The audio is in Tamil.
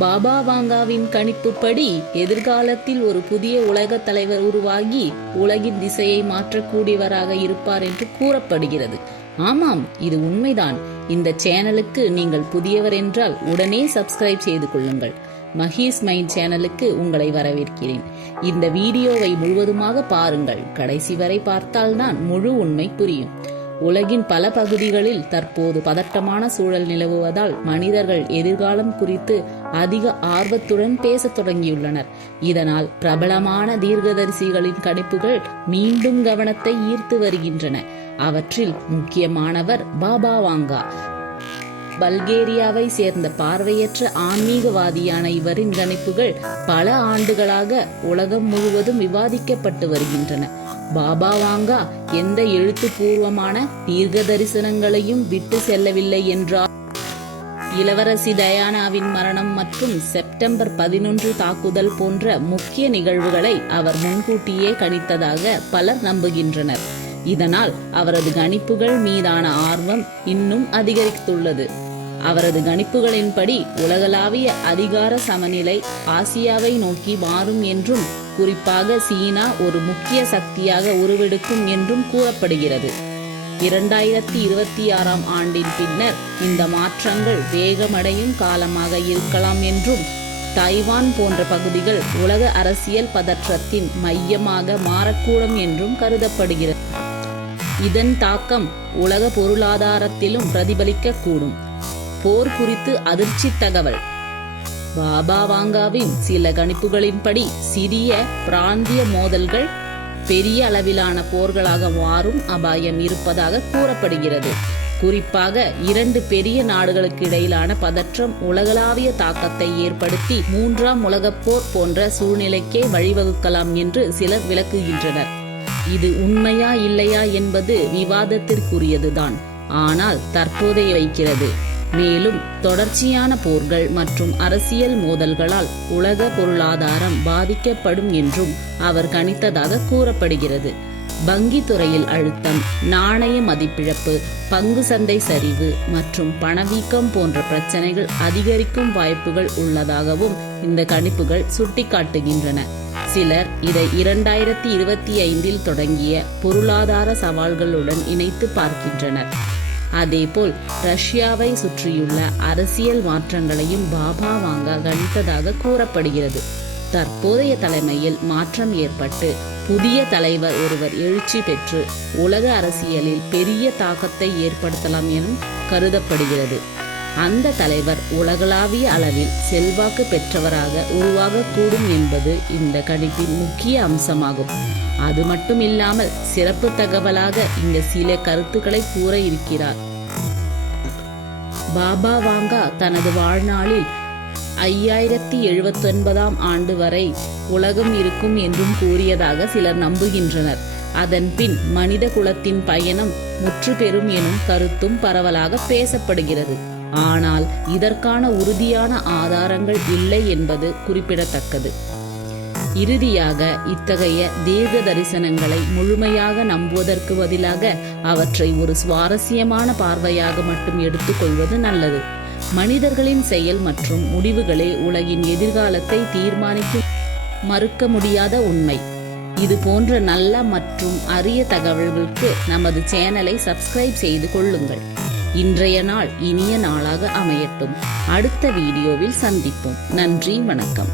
பாபா வாங்காவின் கணிப்புப்படி எதிர்காலத்தில் ஒரு புதிய உலக தலைவர் உருவாகி உலகின் திசையை மாற்றக்கூடியவராக இருப்பார் என்று கூறப்படுகிறது. ஆமாம், இது உண்மைதான். இந்த சேனலுக்கு நீங்கள் புதியவர் என்றால் உடனே சப்ஸ்கிரைப் செய்து கொள்ளுங்கள். மஹீஸ் மைண்ட் சேனலுக்கு உங்களை வரவேற்கிறேன். இந்த வீடியோவை முழுவதுமாக பாருங்கள். கடைசி வரை பார்த்தால்தான் முழு உண்மை புரியும். உலகின் பல பகுதிகளில் தற்போது பதட்டமான சூழல் நிலவுவதால் மனிதர்கள் எதிர்காலம் குறித்து அதிக ஆர்வத்துடன் பேசத் தொடங்கியுள்ளனர். இதனால் பிரபலமான தீர்க்கதரிசிகளின் கணிப்புகள் மீண்டும் கவனத்தை ஈர்த்து வருகின்றன. அவற்றில் முக்கியமானவர் பாபா வாங்கா. பல்கேரியாவை சேர்ந்த பார்வையற்ற ஆன்மீகவாதியான இவரின் கணிப்புகள் பல ஆண்டுகளாக உலகம் முழுவதும் விவாதிக்கப்பட்டு வருகின்றன. பாபா வாங்கா எந்த எழுத்துப்பூர்வமான தீர்க்க தரிசனங்களையும் விட்டு செல்லவில்லை என்றார். இளவரசி டயானாவின் மரணம் மற்றும் செப்டம்பர் 11 தாக்குதல் போன்ற முக்கிய நிகழ்வுகளை அவர் முன்கூட்டியே கணித்ததாக பலர் நம்புகின்றனர். இதனால் அவரது கணிப்புகள் மீதான ஆர்வம் இன்னும் அதிகரித்துள்ளது. அவரது கணிப்புகளின்படி உலகளாவிய அதிகார சமநிலை ஆசியாவை நோக்கி மாறும் என்றும் குறிப்பாக சீனா ஒரு முக்கிய சக்தியாக உருவெடுக்கும் என்றும் கூறப்படுகிறது. 2026 ஆண்டின் பின்னர் இந்த மாற்றங்கள் வேகமடையும் காலமாக இருக்கலாம் என்றும் தைவான் போன்ற பகுதிகள் உலக அரசியல் பதற்றத்தின் மையமாக மாறக்கூடும் என்றும் கருதப்படுகிறது. இதன் தாக்கம் உலக பொருளாதாரத்திலும் பிரதிபலிக்கக்கூடும். போர் குறித்து அதிர்ச்சி தகவல். பாபா வாங்காவின் சில கணிப்புகளின்படி சிறிய பிராந்திய மோதல்கள் பெரிய அளவிலான போர்களாக மாறும் அபாயம் இருப்பதாக கூறப்படுகிறது. குறிப்பாக 2 பெரிய நாடுகளுக்கு இடையிலான பதற்றம் உலகளாவிய தாக்கத்தை ஏற்படுத்தி 3ஆம் உலகப் போர் போன்ற சூழ்நிலைக்கே வழிவகுக்கலாம் என்று சிலர் விளக்குகின்றனர். இது உண்மையா இல்லையா என்பது விவாதத்திற்குரியதுதான், ஆனால் தற்போதைய வைக்கிறது. மேலும் தொடர்ச்சியான போர்கள் மற்றும் அரசியல் மோதல்களால் உலக பொருளாதாரம் பாதிக்கப்படும் என்றும் அவர் கணித்ததாக கூறப்படுகிறது. வங்கி துறையில் அழுத்தம், நாணய மதிப்பிழப்பு, பங்கு சந்தை சரிவு மற்றும் பணவீக்கம் போன்ற பிரச்சனைகள் அதிகரிக்கும் வாய்ப்புகள் உள்ளதாகவும் இந்த கணிப்புகள் சுட்டிக்காட்டுகின்றன. சிலர் இதை 2025 தொடங்கிய பொருளாதார சவால்களுடன் இணைத்து பார்க்கின்றனர். அதேபோல் ரஷ்யாவை சுற்றியுள்ள அரசியல் மாற்றங்களையும் பாபா வாங்கா கணித்ததாக கூறப்படுகிறது. தற்போதைய தலைமையில் மாற்றம் ஏற்பட்டு புதிய தலைவர் ஒருவர் எழுச்சி பெற்று உலக அரசியலில் பெரிய தாக்கத்தை ஏற்படுத்தலாம் எனும் கருதப்படுகிறது. அந்த தலைவர் உலகளாவிய அளவில் செல்வாக்கு பெற்றவராக உருவாகக்கூடும் என்பது இந்த கணிப்பின் முக்கிய அம்சமாகும். அது மட்டும் இல்லாமல் சிறப்பு தகவலாக இங்கு சில கருத்துக்களை கூற இருக்கிறார். பாபா வாங்கா தனது வாழ்நாளில் 5079 ஆண்டு வரை உலகம் இருக்கும் என்றும் கூறியதாக சிலர் நம்புகின்றனர். அதன் பின் மனித குலத்தின் பயணம் முற்று பெறும் எனும் கருத்தும் பரவலாக பேசப்படுகிறது. ஆனால் இதற்கான உறுதியான ஆதாரங்கள் இல்லை என்பது குறிப்பிடத்தக்கது. இறுதியாக இத்தகைய தீர்க்க தரிசனங்களை முழுமையாக நம்புவதற்கு பதிலாக அவற்றை ஒரு சுவாரஸ்யமான பார்வையாக மட்டும் எடுத்துக்கொள்வது நல்லது. மனிதர்களின் செயல் மற்றும் முடிவுகளே உலகின் எதிர்காலத்தை தீர்மானிக்கும் மறுக்க முடியாத உண்மை. இது போன்ற நல்ல மற்றும் அரிய தகவல்களுக்கு நமது சேனலை சப்ஸ்கிரைப் செய்து கொள்ளுங்கள். இன்றைய நாள் இனிய நாளாக அமையட்டும். அடுத்த வீடியோவில் சந்திப்போம். நன்றி, வணக்கம்.